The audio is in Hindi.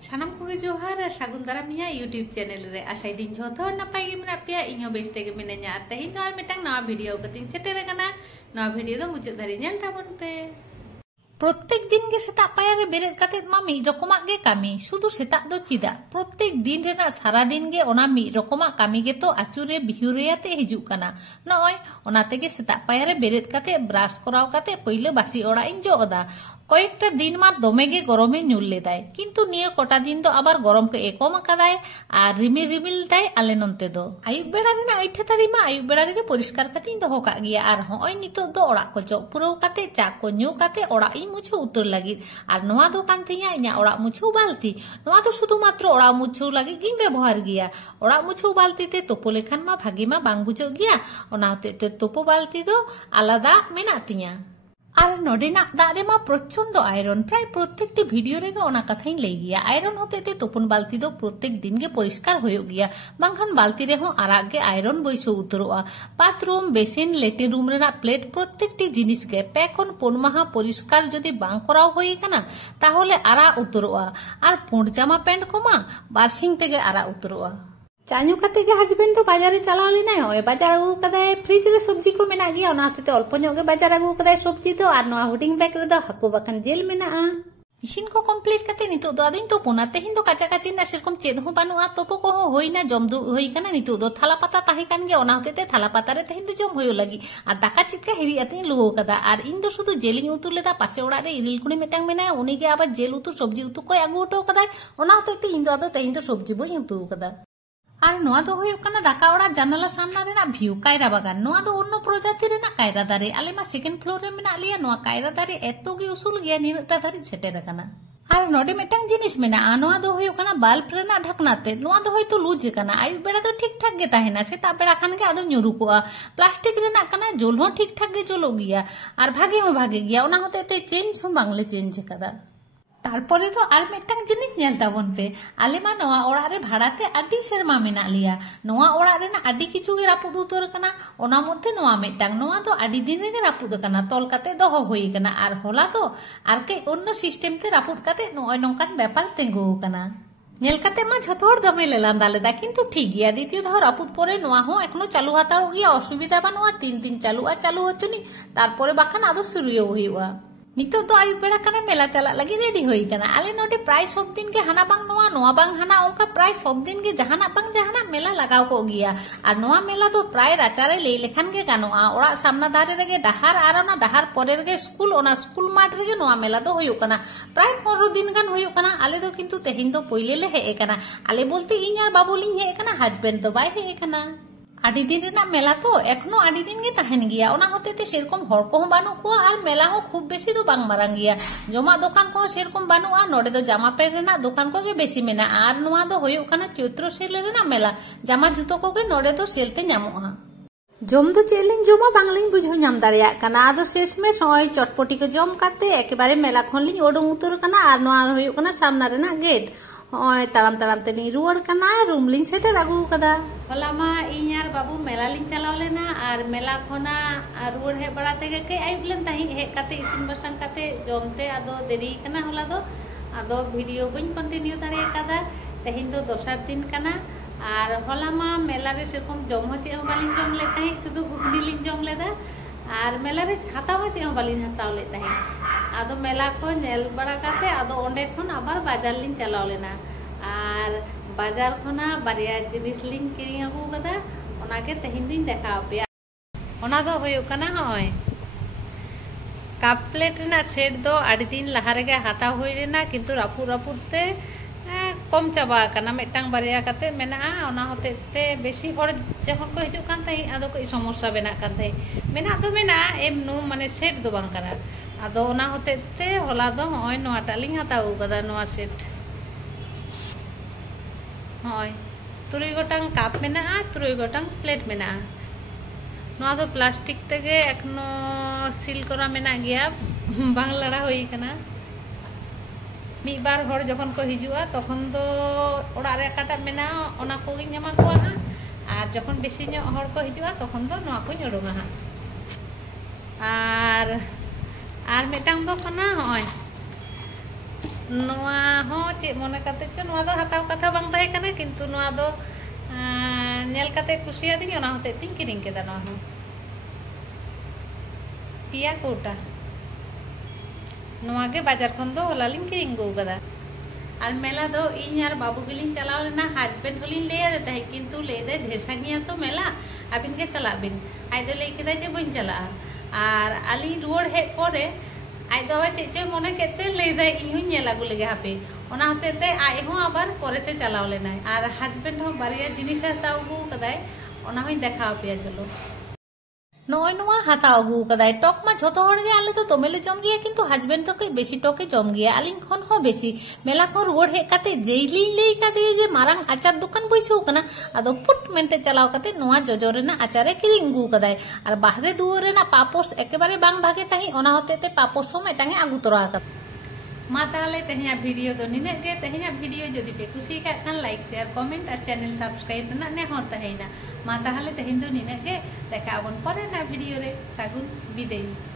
सानाम को जोहार सागुन दारामिया यूट्यूब चैनल रे आशा दिन झोथो नपाय गे मेना पेया इño बेस्ते गे मिनाña तेहिं दो आर मिटांग नवा वीडियो कतिन सेटेर कना नवा वीडियो दो मुचाद धारि नेल ताबोन पे। प्रत्येक दिन के सेता पाया रे बेरेद काते मा मी रकमा गे कामी शुधु सेता दो चिदा प्रत्येक दिन रेना सारा दिन गे ओना मी रकमा कामी गे तो आचुरे बिहुरेयाते हिजुक कना नय ओना तेगे सेता पाया रे बेरेद काते ब्राश कराव काते पहिले बासी ओड़ा इन जोदा कयेकटा दिन मा दमेगे गरमे ᱧᱩᱨ लेदाय किन्तु निये कटा दिन दो आबार गरम के एकम आकादाय आर रिमिल रिमिल दाय आले नन्ते दो आयुब बेड़ा रेना आइठाताड़ी मा आयुब बेड़ा रेगे परिष्कार कातेኝ दोहो काग गिया आर होय नितो दो ओड़ा को जग पुराव काते चा को ᱧᱩ काते ओड़ा इ मुछो उतर लागिद आर नोवा दो कान तिña इña ओड़ा मुछो बालती नोवा दो शुधु मात्र ओड़ा मुछो लागिद गिñ व्यवहार गिया ओड़ा मुछो बालती ते तोपो लेखान मा भागी मा बांग बुझो गिया ओना होते ते तोपो बालती दो आलादा मेना तिña और नोडेना दारे मा प्रचंड आयरन प्राय प्रत्येकटी भिडियो रेगे ओना कथाई लई गिया आयरन होते ते तोपन बालती दो प्रत्येक दिन गे परिष्कार होयो गिया बांखान बालती रे हो आराग गे आयरन बइसो उतरोआ बाथरूम बेसिन लेटिन रूम रेना प्लेट प्रत्येकटी जिनिस गे पे खन 4 माह परिष्कार जदि बांग कराव होई काना ताहले आरा उतरोआ और पुंड जामा पैंट कोमा बारसिंग तेगे आरा उतरोआ चाñu काते गे हस्बैंड तो बाजारे चलाव लेनाय होय बाजार आगु कदाय फ्रिज रे सब्जी को मेना गिया ओना हते अल्प ᱧᱚᱜ गे बाजार आगु कदाय सब्जी तो आर नोआ हुडिंग बैग रे दो हाको बाखान जेल मेना इसिन को कंप्लीट काते नितो दो आदिन तो पोना तेहिन दो काचा काची ना सेरकम चेद हो बानुआ तोपो को होइना जम दु होई काना नितो दो थाला पाता ताहे कान गे ओना हते ते थाला पाता रे तेहिन दो जम होयो लागी आ दाका चितका हिरी आतिन लुगो कदा आर इन दो शुधु जेलिंग उतु लेदा पाचे ओड़ा रे इरिल कुणी मेटांग मेना उनी गे आबा जेल उतु सब्जी उतु को आगु उठो कदा ओना हते ते इन दो आदो तेहिन दो सब्जी बोई उतु कदा और नोआ दो होयो कना दाका ओड़ा जानला सामना रेना भ्यू कायरा बागान नोआ दो अन्य प्रजाति रेना कायरा दारे आले मा सेकेंड फ्लोर रे मेना लिया नोआ कायरा दारे एतो गे उसूल गिया निनटा धारि सेटेर कना और नोडे मेटांग जिनिस मेना नोआ दो होयो कना बाल्ब रेना ढकनाते नोआ दो होयतो लूज कना आयु बेड़ा तो ठीक ठाक गे ताहेना सेता बेड़ा खान गे आदो ᱧᱩᱨᱩᱠᱚᱜᱼᱟ प्लास्टिक रेना कना जोल हो ठीक ठाक गे जोलो गिया और भागे हो भागे गिया ओना होते ते चेंज हो बांगले चेंज कदा तारपरे तो आर मेटांग जिनिस नेल ताबोन पे आले मा नोआ ओड़ा रे भाड़ाते आडी सेरमा मेना लिया नोआ ओड़ा रेना आडी किछु गे रापुद उतर कना ओना मध्ये नोआ मेटांग नोआ तो आडी दिन रे रापुद कना तोल काते दोहो होई कना आर होला तो आर के अन्य सिस्टम ते रापुद काते नोय नोंकान व्यापार तेंगो कना नेल काते मा झतो हर दमे लेलांदा लेदा किंतु ठीक गिया द्वितीय धाव रापुद परे नोआ हो एखनो चालू हाताड़ो गिया असुविधा बानुआ 3 चालू होचनी तारपरे बाखान आदो शुरुयो होइवा नितो तो आयु बेड़ा कना मेला चला लगी रेडी होई कना आले नोडे प्राय सब दिन के हाना बांग नोआ बांग हाना ओंका प्राय सब दिन के जहाना बांग जहाना मेला लगाव को गिया और नोआ मेला तो प्राय राचारे ले लेखान के गानोआ ओड़ा सामना दारे रेगे डहार आर ओना डहार परे रेगे स्कूल ओना स्कूल माठ रेगे नोआ मेला तो होयो कना प्राय 15 दिन गान होयो कना आले दो किंतु तेहिन दो पहिले ले हे कना आले बोलते इन यार बाबुलिंग हे कना हस्बैंड तो बाय हे कना आडी दिन रेना मेला तो एखनो आडी दिन गे ताहेन गिया ओना होते ते सेरकम हर को बानु को आर मेला हो खूब बेसी दो बांग मारांग गिया जमा दुकान को सेरकम बानुआ नोडे दो जामा पेट रेना दुकान को गे बेसी मेना आर नोआ दो होयो कना चैत्र सेल रेना मेला जामा जुतो को गे नोडे दो सेल ते ᱧᱟᱢᱚᱜᱼᱟ जम दो चेलिंग जमा बांगलिंग बुझो ᱧᱟᱢ दाड़िया कना आदो शेष में सय चटपटी को जम काते एकेबारे मेला खन लिंग ओडोंग उतर कना आर नोआ होयो कना सामना रेना गेट ओय ताराम ताराम ते नि रुवाड़ कना रूम लिंग सेटर आगु कदा हलामा इኛर बाबू मेला लिंग चलाव लेना और मेला खना रुवाड़ हे बड़ा तेगे के आयुब लेन ताही हे काते इसिन बसंग काते जमते आदो देरी कना होला दो आदो वीडियो बइन कंटिन्यू दाड़े कदा तेहिन दो दोसर दिन कना और हलामा मेला रे सेरकम जम हो चे बालिन जम ले ताही शुधु घुगनी लिंग जम लेदा और मेला रे हाताव हो चे बालिन हाताव ले ताही आदो मेला को नेल बड़ा काते आदो ओंडे खन आबार बाजार लिंग चलाव लेना और बाजार खना बारिया जिनिस लिंग किरिंग आगु कदा ओना के तेहिन दिन देखाव पे ओना दो होयो कना होय कप प्लेट रेना सेट दो आडी दिन लहा रेगे हाताव होय रेना किंतु रापुद ते कम चाबा कना मेटांग बारिया काते मेना ओना होते ते बेसी हर जखन को हिजु कान ताई आदो कोई समस्या बेना कान ताई मेना दो मेना एमनु माने सेट दो बांग कना आदो ओना होते ते होला दो होय नोआटा लिंग हाताव कदा नोआ सेट होय 3 गोटांग कप मेना 3 गोटांग प्लेट मेना नोआ दो प्लास्टिक तेगे एकनो सील करा मेना गिया बांग लड़ा होई कना मी बार हर जखन को हिजुआ तखन दो ओड़ा रे काटा मेना ओना को गिन जमा को हा आर जखन बेसी ᱧᱚᱜ हर को हिजुआ तखन दो नोआ को ओडोंगा हा आर मेटांग दो कना होय नोआ हो चे मने काते च नोआ दो हताव कथा बांग ताहे कना किंतु नोआ दो नेल काते कुशिया दिनी ओना होते तिन किरिंग केदा नोआ हो पिया कोटा नोआ के बाजार खन दो होला लिंग किरिंग गो कदा और मेला दो इन यार बाबू गिलिन चलाव लेना हस्बैंड होलिन ले आदे ताहे किंतु ले दे ढेर सागिया तो मेला अबिन के चला बिन आइ दो ले केदा जे बइन चला और आली रोड हे परे आइ दो चे चे मने केते ले दे इहु नेला गु लगे हापे ओना होते आइ हो आबार परेते चलाव लेना और हस्बैंड हो बारिया जिनिस हताव गु कदाय ओना होई देखाव पे चलो नोय नोआ हताव गु कदाय टक मा झोतो हर गे आले तो तोमेले जम गया किंतु हस्बैंड तो कई बेसी टके जम गया आलिन खन हो बेसी मेला खन रोड हे काते जेइली ले काते जे मारंग आचार दुकान बइसो कना आदो पुट मेनते चलाव काते नोआ जोजोरे ना आचारे किरिंग गु कदाय और बाहरे दुवरे ना पापोस एकेबारे बांग भागे ताही ओना होते पापोस मेटांगे आगु तोरा मा ताहले तेहया वीडियो तो निने गे तेहया वीडियो जदि पे कुसी का खान लाइक शेयर कमेंट और चैनल सब्सक्राइब ना ने होर तहेना मा ताहले तेहिन दो निने गे देखा आबन परे ना वीडियो रे सागुन बिदाई।